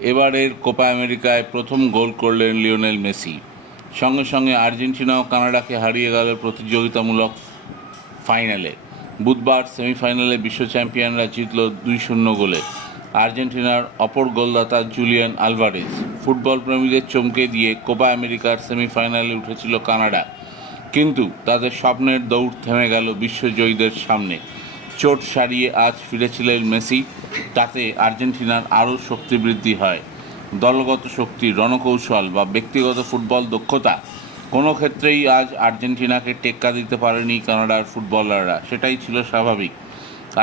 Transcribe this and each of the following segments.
এবারের কোপা আমেরিকায় প্রথম গোল করলেন লিওনেল মেসি। সঙ্গে সঙ্গে আর্জেন্টিনা ও কানাডাকে হারিয়ে গেল প্রতিযোগিতামূলক ফাইনালে। বুধবার সেমিফাইনালে বিশ্ব চ্যাম্পিয়নরা জিতল 2-0 গোলে। আর্জেন্টিনার অপর গোলদাতা জুলিয়ান আলভারেজ। ফুটবল প্রেমীদের চমকে দিয়ে কোপা আমেরিকার সেমিফাইনালে উঠেছিল কানাডা, কিন্তু তাদের স্বপ্নের দৌড় থেমে গেল বিশ্বজয়ীদের সামনে। চোট সারিয়ে আজ ফিরেছিলেন মেসি, তাতে আর্জেন্টিনার আরও শক্তি বৃদ্ধি হয়। দলগত শক্তি, রণকৌশল বা ব্যক্তিগত ফুটবল দক্ষতা, কোনো ক্ষেত্রেই আজ আর্জেন্টিনাকে টেক্কা দিতে পারেনি কানাডার ফুটবলাররা। সেটাই ছিল স্বাভাবিক।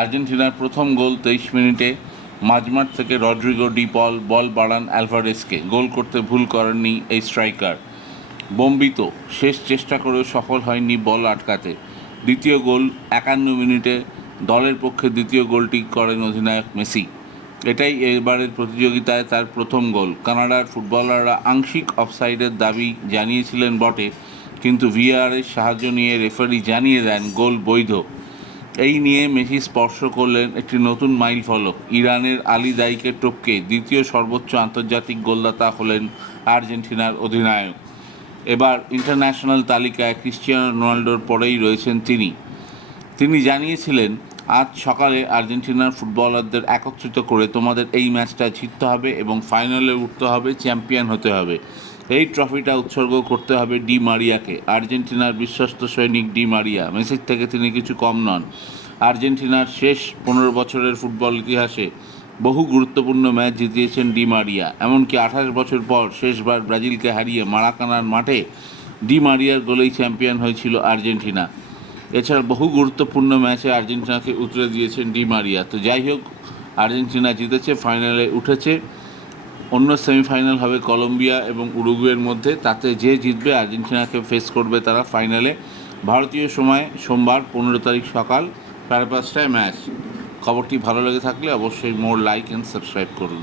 আর্জেন্টিনার প্রথম গোল 23 মিনিটে মাঝমাঠ থেকে রড্রিগো ডি পল বল বাড়ান অ্যালভারেজকে। গোল করতে ভুল করেননি এই স্ট্রাইকার। বম্বিত শেষ চেষ্টা করেও সফল হয়নি বল আটকাতে। দ্বিতীয় গোল 51 মিনিটে দলের পক্ষে দ্বিতীয় গোলটি করেন অধিনায়ক মেসি। এটাই এবারের প্রতিযোগিতায় তার প্রথম গোল। কানাডার ফুটবলাররা আংশিক অফসাইডের দাবি জানিয়েছিলেন বটে, কিন্তু ভিএআরের সাহায্য নিয়ে রেফারি জানিয়ে দেন গোল বৈধ। এই নিয়ে মেসি স্পর্শ করলেন একটি নতুন মাইল ফলক। ইরানের আলী দাইকে টপকে দ্বিতীয় সর্বোচ্চ আন্তর্জাতিক গোলদাতা হলেন আর্জেন্টিনার অধিনায়ক। এবার ইন্টারন্যাশনাল তালিকায় ক্রিস্টিয়ানো রোনাল্ডোর পরেই রয়েছেন তিনি জানিয়েছিলেন, আজ সকালে আর্জেন্টিনার ফুটবলারদের একত্রিত করে তোমাদের এই ম্যাচটা জিততে হবে এবং ফাইনালে উঠতে হবে, চ্যাম্পিয়ন হতে হবে। এই ট্রফিটা উৎসর্গ করতে হবে ডি মারিয়াকে। আর্জেন্টিনার বিশ্বস্ত সৈনিক ডি মারিয়া। মেসির থেকে তিনি কিছু কম নন। আর্জেন্টিনার শেষ 15 বছরের ফুটবল ইতিহাসে বহু গুরুত্বপূর্ণ ম্যাচ জিতিয়েছেন ডি মারিয়া। এমনকি 28 বছর পর শেষবার ব্রাজিলকে হারিয়ে মারাকানার মাঠে ডি মারিয়ার গোলেই চ্যাম্পিয়ন হয়েছিল আর্জেন্টিনা। এছাড়া বহু গুরুত্বপূর্ণ ম্যাচে আর্জেন্টিনাকে উতরে দিয়েছেন ডি মারিয়া। তো যাই হোক, আর্জেন্টিনা জিতেছে, ফাইনালে উঠেছে। অন্য সেমিফাইনাল হবে কলম্বিয়া এবং উরুগুয়ের মধ্যে। তাতে যে জিতবে আর্জেন্টিনাকে ফেস করবে তারা ফাইনালে। ভারতীয় সময় সোমবার 15 তারিখ সকাল 5:30টায় ম্যাচ। খবরটি ভালো লেগে থাকলে অবশ্যই মোর লাইক অ্যান্ড সাবস্ক্রাইব করুন।